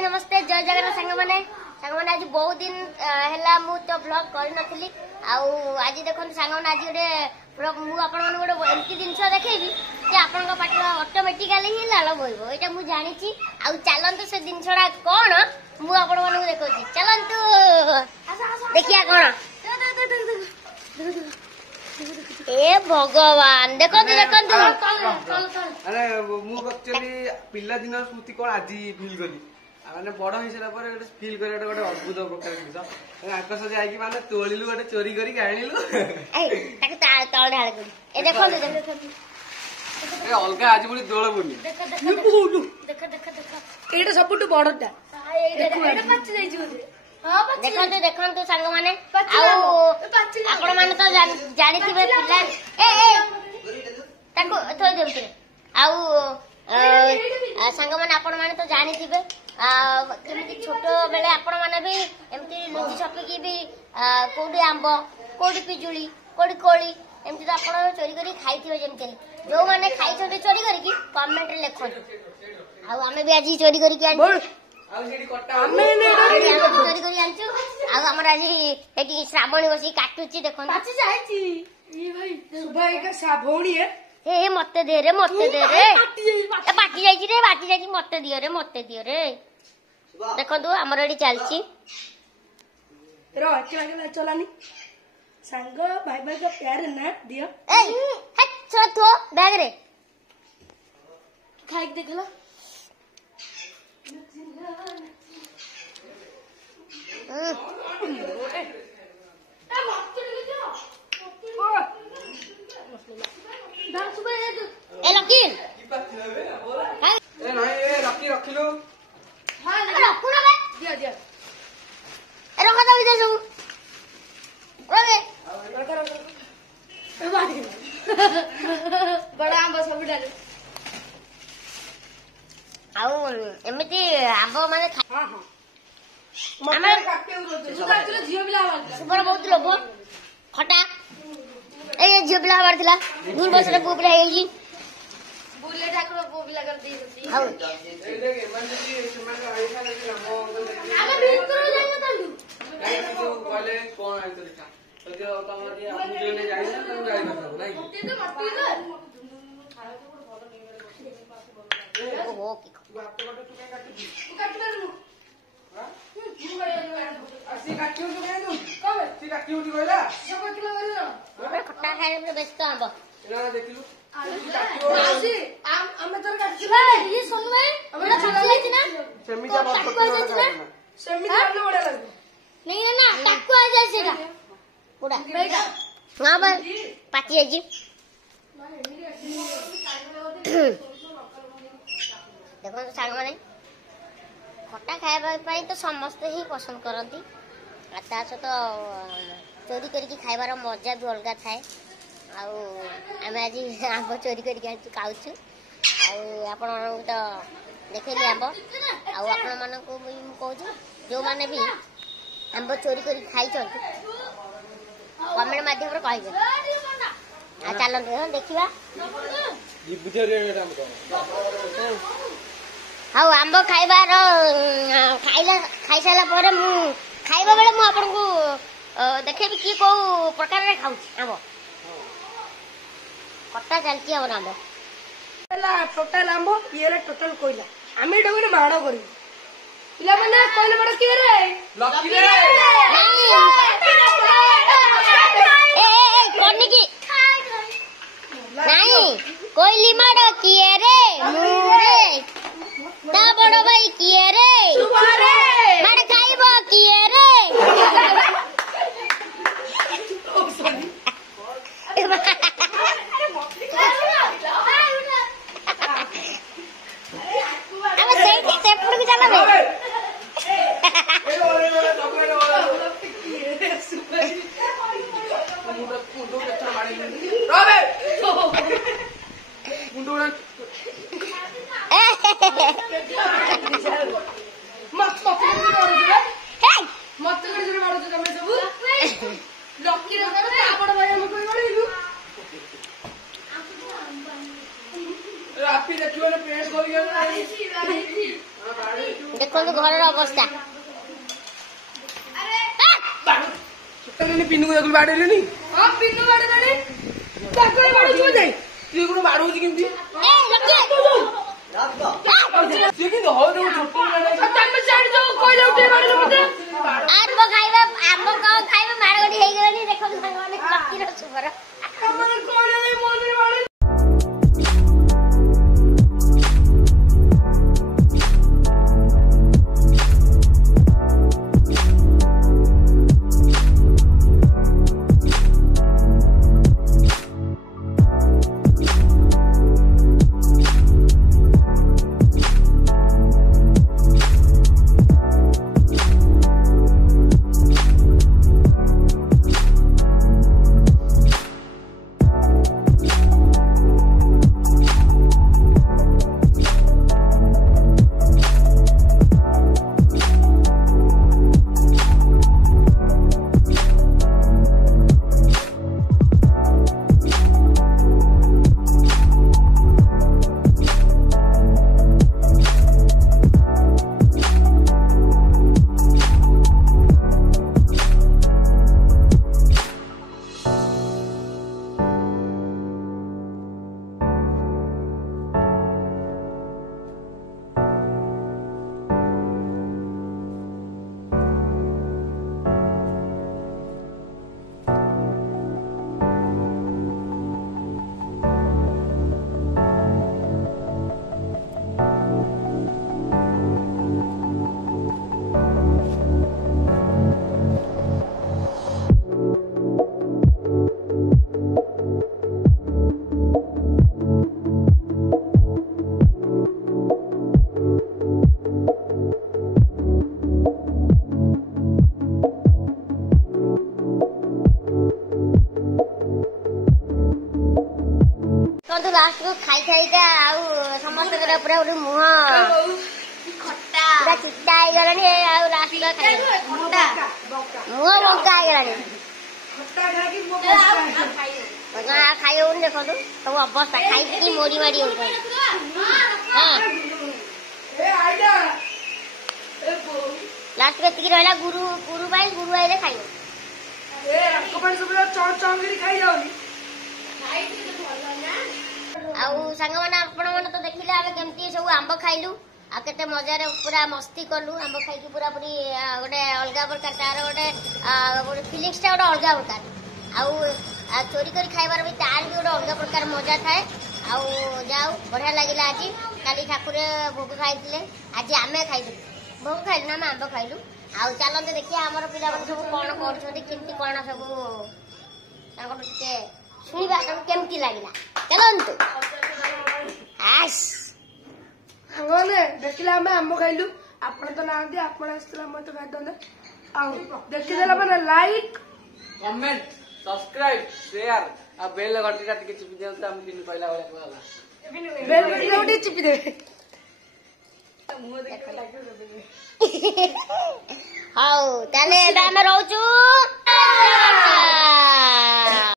हाय नमस्ते जय जगन्नाथ सांग मैंने आज बहुत दिन है मु तो ब्लॉग कर नथली आज देखो सांग मैंने आज गोटे मुझे गोटे एमती जिनस देखी जे आपण पाठ ऑटोमेटिकली ही लाल बोइब यहाँ मुझे जानी चलतु से जिनसा कौन मुझे देखा चलतु देखिया कौन ए भगवान देखो देखो अरे मु एक्चुअली पिला दिन स्मृति कोन आज फील करी माने बड़ होई सला पर फील करे गोटे अद्भुत प्रकार जिनिस आकाश जाई कि माने तोलिलु गोटे चोरी करी आनिलु ए ताके तळ ढाळ करी ए देखो देखो ए अलगा आज बुली दोळ बुली देखो एटा सबटु बडटा एटा पछ जाई छु देखो सांग माने आपण माने तो जानी थिबे पिला थोड़ी देते सांग मैंने आपण मैंने तो जानी थिबे केमती छोट बेले आपण मैंने भी एमती लुचि छपिकी भी कोडी आंब कोडी पिजुली कोडी कोली एमती तो आपण चोरी करी खाई थिबे जेमती जो माने खाई छते चोरी करी की कमेंट रे लिखो आमे भी आज चोरी करी के आनी चोरी करी आनछु हमर आज एटी श्रावणी बसी काटुची देखो पाची जाईची ये भाई सुबह का साभौणी है ए मते दे रे बाटी जाई मते दियो रे देखो तू हमर एडी चलची रो चलानी संग भाई भाई का प्यार ना दियो ए हट चल तो बैग रे खाई देखला ए लकी ए नहीं ए लकी रखिलो हां रखू ना बे दिया ए रखा तो इधर सब ओए बड़ा आंब सब डाले एमती आंब माने हां मम्मा काटे उरो तू काटले झियो बिला हवार सुपर बहुत लोभ खटा ए झियो बिला हवार थिला भूल बसरे बुबला हेई बुले ठाकुर बुबला कर दी हाउ ए देख मन जी समान आइसा लगी हम आगे भीतर जाई न तंदू नहीं तू बोले कौन आइ तो देखा तो जो तमरी हम जो ने जाई ना तुम जाई ना नहीं मट्टी तो मट्टी कर ओहो की बात तो तू क्या काटी तू काट ले नु हां तू गया असि काटियो तो क्या तू कब सी काटियो उठी गइला सब किलो गयो ओए खट्टा खाए में व्यस्त आंब एना देखिलु आसी आमे तोर काट ये सुन भाई हमरा काट लेछि ना सेमिजा बहुत सेमी करले बड़ा लगे नहीं ना टाकू आ जाए सेटा पूरा बेटा हां भाई पाटी जाई जी देखो तो सांग माने खट्टा खाଇବା ପାଇଁ तो समस्त ही पसंद करती ता सहित चोरी करके खाइबार मजा भी अलग थाए आम आज आंब चोरी करके खाऊँ आपण तो देखली आंब आपण मान कहूँ जो मैंने भी आंब चोरी कर खाई कमेंट माध्यम कहे चलते देखा हाँ आंब खाइबार खाई सारा खाइबा बेले मु आपन को देखेबी कि को प्रकार रे खाऊ आंब कट्टा चलती हम आंब टोटल आंब ये टोटल कोइला आमे एटा गोटे माड़ करी पिला माने कोइला माड़ के रे लकी रे ए कोनी की नहीं कोइली माड़ किए रे मुरे ता बड़ भाई किए रे सुबारे माड़ खाइबो किए रे अब सही से पुड़ के चला बे ए ओरे ओरे डॉक्टर ओरे सुपर मुंडो मुंडो कच्चा मारी रबे मुंडो ଦେଖନ୍ତୁ ଘରର ଅବସ୍ଥା। ପିନୁକୁ ଦେଖୁଛୁ ବାଡେଇଲୁନି? ହଁ ପିନୁ ବାଡେଇଲାଣି ତାକୁ ବାଡଉଛୁ ବୋଧେ ସିଏ କଣ ବାଡଉଛି କେମିତି? ଏ ଲକି ସିଏ କିନ୍ତୁ ହଉ ଛୋଟ ତମେ ସିଆଡେ ଯୋଉ କହିଲେ ଉଠେଇ ବାଡେଇଲ ମତେ ଆମ୍ବ ଖାଇବା ମାଡ଼ଗଡି ହେଇଗଲାଣି। ଦେଖନ୍ତୁ ସାଙ୍ଗମାନେ ଲକିର ସୁବର। ତମର କଣ ଏଇ ମନରେ ବାଡେଇଲ? ଲାଷ୍ଟକୁ ଖାଇ ଖାଇକା ଆଉ ସମସ୍ତଙ୍କର ପୁରା ଗୋଟେ ମୁହଁ ପୁରା ଚିତା ହେଇଗଲାଣି। ଆଉ ଲାଷ୍ଟ ମୁହଁ ବଙ୍କା ହେଇଗଲାଣି। ଖାଇ ହଉନି। ଦେଖନ୍ତୁ ସବୁ ଅବସ୍ଥା ଖାଇକି ମୋଡି ମାଡି ହଉଛନ୍ତି। ଲାଷ୍ଟକୁ ଏତିକି ରହିଲା ଗୁରୁ ପାଇଁ। ଗୁରୁ ଆଇଲେ ଖାଇବ। ଆଉ ସାଙ୍ଗମାନେ ଆପଣ ମାନେ ତ ଦେଖିଲେ ଆମେ କେମିତି ସବୁ ଆମ୍ବ ଖାଇଲୁ ଆଉ କେତେ ମଜାରେ ପୁରା ମସ୍ତି କଲୁ। ଆମ୍ବ ଖାଇକି ପୁରା ପୁରି ଗୋଟେ ଅଲଗା ପ୍ରକାର ତାର ଗୋଟେ ଫିଲିଙ୍ଗସଟା ଗୋଟେ ଅଲଗା ପ୍ରକାର। ଆଉ ଚୋରି କରି ଖାଇବାର ବି ତାର ବି ଗୋଟେ ଅଲଗା ପ୍ରକାର ମଜା ଥାଏ। ଆଉ ଯାଉ ବଢିଆ ଲାଗିଲା। ଆଜି କାଲି ଠାକୁର ଭୋଗ ଖାଇଥିଲେ, ଆଜି ଆମେ ଖାଇଥିଲୁ। ଭୋଗ ଖାଇଲୁ ନା ଆମେ ଆମ୍ବ ଖାଇଲୁ। ଆଉ ଚାଲନ୍ତୁ ଦେଖିବା ଆମର ପିଲାମାନେ ସବୁ କଣ କରୁଛନ୍ତି, କେମିତି କଣ ସବୁ ତାଙ୍କର ଟିକେ ଶୁଣିବା ତାଙ୍କୁ କେମିତି ଲାଗିଲା। ଚାଲନ୍ତୁ। ସାଙ୍ଗମାନେ ଦେଖିଲେ ଆମେ ଆମ୍ବ ଖାଇଲୁ। ଆପଣ ତ ନାହାନ୍ତି, ଆପଣ ଆସିଥିଲେ ଆମେ ତ ଖାଇଥାନ୍ତେ। ଆଉ ଦେଖିଦେଲା ପରେ ଲାଇକ୍, କମେଣ୍ଟ, ସବସ୍କ୍ରାଇବ, ସେୟାର ଆଉ ବେଲ ଘଣ୍ଟିଟା ଟିକେ ଚିପି ଦିଅନ୍ତୁ। ଆମେ ଦିନ କହିଲା ଭଳିଆ କୁହାଗଲା ବେଲ ଘଣ୍ଟିଟା ଟିକେ ଚିପି ଦେବେ। ହଉ ତାହେଲେ ଏବେ ଆମେ ରହୁଛୁ।